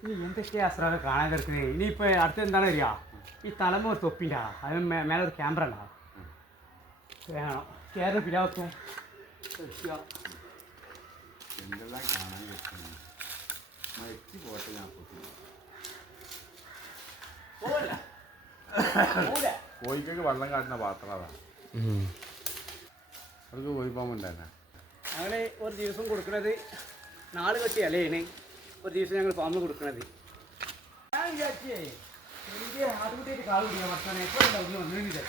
ഇനി എന്തൊക്കെയാ അസ്രാവ് കാണാൻ കിടക്കുന്നത്? ഇനിയിപ്പോൾ അടുത്ത് എന്താണ് അറിയാ, ഈ തലമ ഒരു തൊപ്പിൻ്റെ അതിന് മേലെ ഒരു ക്യാമറ ഉണ്ടാവും. വേണം കേരള പിലാവത്തും എന്തെല്ലാം കാണാൻ കിട്ടുന്നു. മരിച്ചു പോട്ടെ. ഞാൻ കോഴിക്കൊക്കെ വെള്ളം കാട്ടുന്ന പാത്രം അതാണ്. അവർക്ക് കോഴിപ്പാമ്പുണ്ടല്ല. ഞങ്ങൾ ഒരു ദിവസം കൊടുക്കുന്നത് 4 കെട്ടിയല്ലേ ഇതിന് ഒരു ദിവസം ഞങ്ങൾ പാമ്പ് കൊടുക്കുന്നത്. ഞാൻ വിചാരിച്ചേ എനിക്ക് ആദ്യമായിട്ട് കാൾ കുടിക്കാൻ ഭക്ഷണം എപ്പോൾ ഉണ്ടാവും വന്നിട്ട്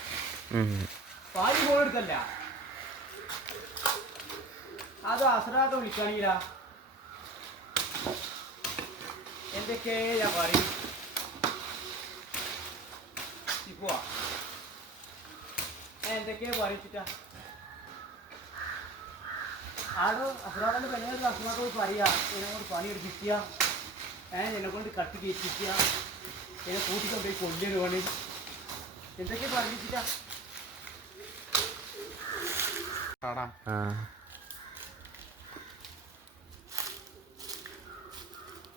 പാല് പോയെടുത്തല്ല അത് അസറാക്ക വിളിക്കാണീരാ എന്തൊക്കെ ഞാൻ പറയും. പോവാ എന്തൊക്കെയാ പറയിച്ചിട്ടാ ആടോ അസറാറിൻ്റെ പെണ്ണുങ്ങൾ അസറാക്കോട് പറയാ എന്നെക്കൊണ്ട് പണിയെടുപ്പിക്കുക, എന്നെക്കൊണ്ട് കട്ടി കയറ്റിക്കുക, എന്നെ കൂട്ടിക്കൊണ്ടുപോയി കൊല്ലുന്നു പണി എന്തൊക്കെയാ പറഞ്ഞിട്ടാ.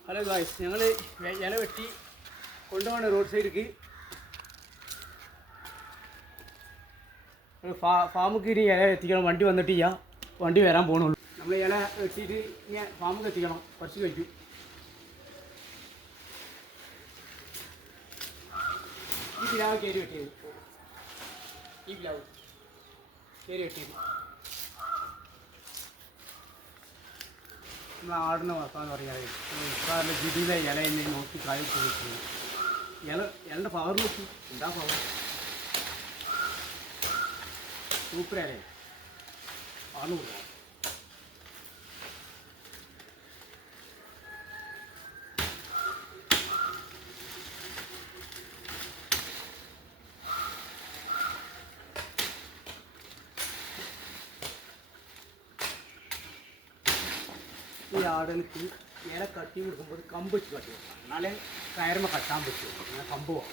ഹലോ ഗായ്സ്, ഞങ്ങൾ ഇല വെട്ടി കൊണ്ടുപോകണം റോഡ് സൈഡിലേക്ക്. ഫാമുക്ക് ഇനി ഇല എത്തിക്കണം. വണ്ടി വന്നിട്ടില്ല, വണ്ടി വരാൻ പോകണുള്ളൂ. നമ്മൾ ഇല വെട്ടിയിട്ട് ഇനി ഫാമുക്ക് എത്തിക്കണം. കുറച്ച് കഴിക്കും. ഈ പിലാവ് കയറി വെട്ടിയത്, ഈ പിലാവ് കയറി വെട്ടിയത് നമ്മൾ ആടുന്ന വളർത്താന്ന് പറയാതെ ഇക്കാരുടെ ജിഡിയിലെ ഇല എന്നെ നോക്കി കായം കൊടുക്കുന്നു. ഇലയുടെ പവർ നോക്കി എന്താ പവർ, സൂപ്പർ ഇലേ ആണ് കൊടുക്കാം. ഈ ആടനക്ക് ഇല കട്ടി കൊടുക്കുമ്പോൾ കമ്പ് വെച്ച് കട്ടി കൊടുക്കണം. എന്നാലേ കയറുമ്പോൾ കട്ടാൻ പറ്റും. അങ്ങനെ കമ്പ് പോകാം,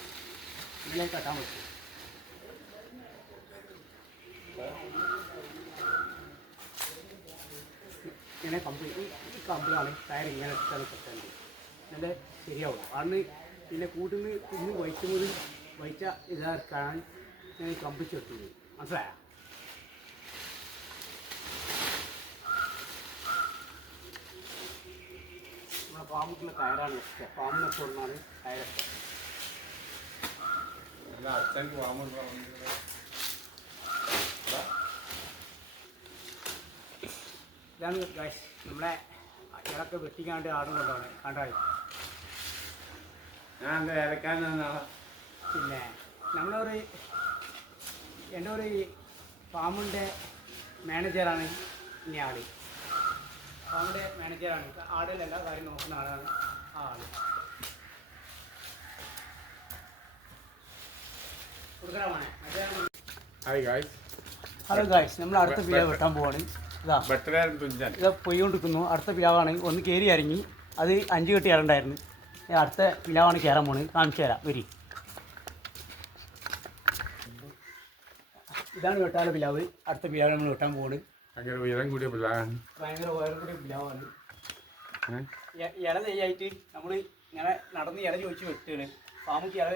ഇങ്ങനെ കട്ടാൻ പറ്റും. ഇങ്ങനെ കമ്പ് ഈ കമ്പിലാണ് കയർ ഇങ്ങനെ ഇട്ടാൽ കെട്ടേണ്ടത്. എന്നാലേ ശരിയാവും. അന്ന് പിന്നെ കൂട്ടിൽ നിന്ന് ഇന്ന് വഹിച്ച ഇതാക്കാൻ ഞാൻ കമ്പിച്ച് വെക്കുന്നത്. മനസ്സിലായോ? പാമ്പുള്ള കയറാണ് വെക്കുക. പാമ്പിനെ കൊണ്ടാണ് കയറൊക്കെ. ഇതാണ് ഗൈസ് നമ്മളെ ഇളക്കെ വെട്ടിക്കാണ്ട് ആടും കൊണ്ടാണ് കണ്ടായി. ഞാൻ ഇറക്കാൻ പിന്നെ എൻ്റെ ഒരു ഫാമിൻ്റെ മാനേജറാണ് ഇനി ആട്. ഫാമിൻ്റെ മാനേജറാണ്. ആടിൽ എല്ലാ കാര്യം നോക്കുന്ന ആളാണ് ആ ആൾ. ഹലോ ഗായ്സ്, നമ്മൾ അടുത്ത പിലാവ് വെട്ടാൻ പോവാണ്. ഇതാ പോയിക്കൊണ്ടിരിക്കുന്നു. അടുത്ത പിലാവാണ്. ഒന്ന് കയറി ഇറങ്ങി, അത് 5 കെട്ടി ഇറണ്ടായിരുന്നു. അടുത്ത പിലാവാണ് കയറാൻ പോണത്. കാണിച്ചു തരാം, വരി. ഇതാണ് വെട്ടാനുള്ള പിലാവ്. അടുത്ത പിലാവ് നമ്മൾ വെട്ടാൻ പോവാണ്. ഭയങ്കര ഉയരം കൂടിയ പിലാവാണ്. ഇല നെയ്യായിട്ട് നമ്മൾ ഇങ്ങനെ നടന്ന് ഇല ചോദിച്ച് വെട്ടുകയാണ്. ഫാമിക്ക് ഇല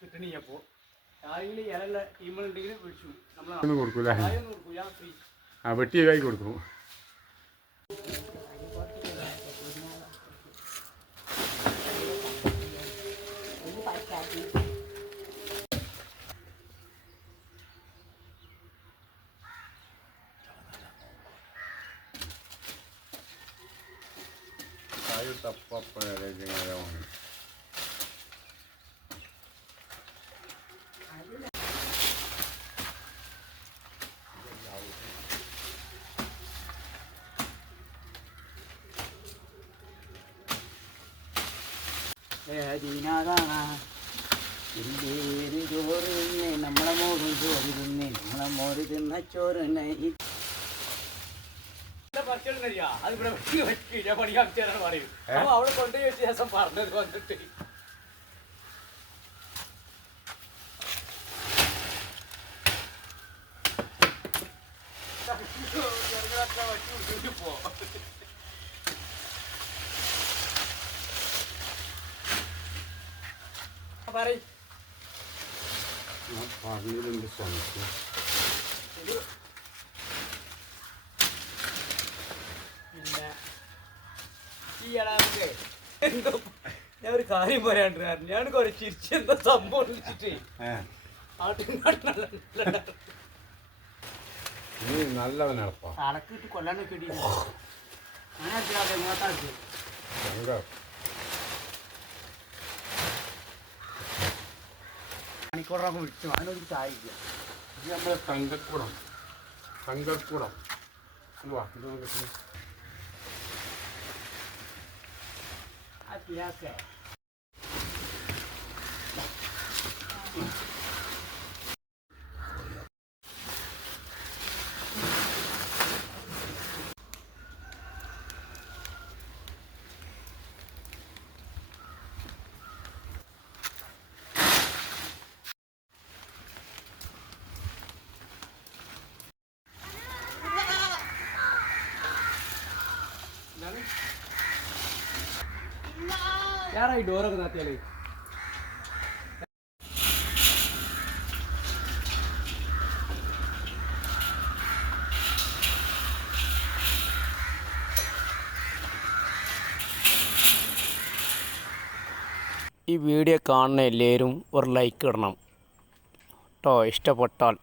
കിട്ടണില്ലപ്പോൾ ആരെങ്കിലും ഇല ടീമുകളുണ്ടെങ്കിൽ വിളിച്ചു. നമ്മൾ കൊടുക്കൂല, ഫ്രീ വെട്ടിയ കൈ കൊടുക്കും. തപ്പപ്പോഴാണ് ചോറ് നമ്മളെ മോറും ചോറ് തിന്നേ, നമ്മളെ മോര് തിന്ന ചോറ് അവിടെ കൊണ്ടുപോയി വെച്ച ശേഷം പറഞ്ഞത് വന്നിട്ട് പറയ്. ഞാൻ പറഞ്ഞതിൻ്റെ സംശയം പിന്നെ ഈ ഇളാമൊക്കെ എന്തോ ഞാൻ ഒരു കാര്യം പറയാണ്ട് ഞാൻ കുറെ ചിരിച്ച് എന്താ സംഭവം വിളിച്ചിട്ടേ നീ നല്ലവനാപ്പാ അടക്കിട്ട് കൊല്ലാനൊക്കെ അങ്ങനെ ഇങ്ങോട്ടാക്കി ശങ്കർ മണിക്കൂറൊക്കെ വിളിച്ചു അതിനൊരു കാര്യമില്ല. ഇത് നമ്മുടെ തങ്കക്കുടം അല്വാ ഇതൊന്നും കിട്ടുന്നു ആ പിയാക്കെ यार ये डोर बनाते हैं ഈ വീഡിയോ കാണുന്ന എല്ലാവരും ഒരു ലൈക്ക് ഇടണം കേട്ടോ ഇഷ്ടപ്പെട്ടാൽ.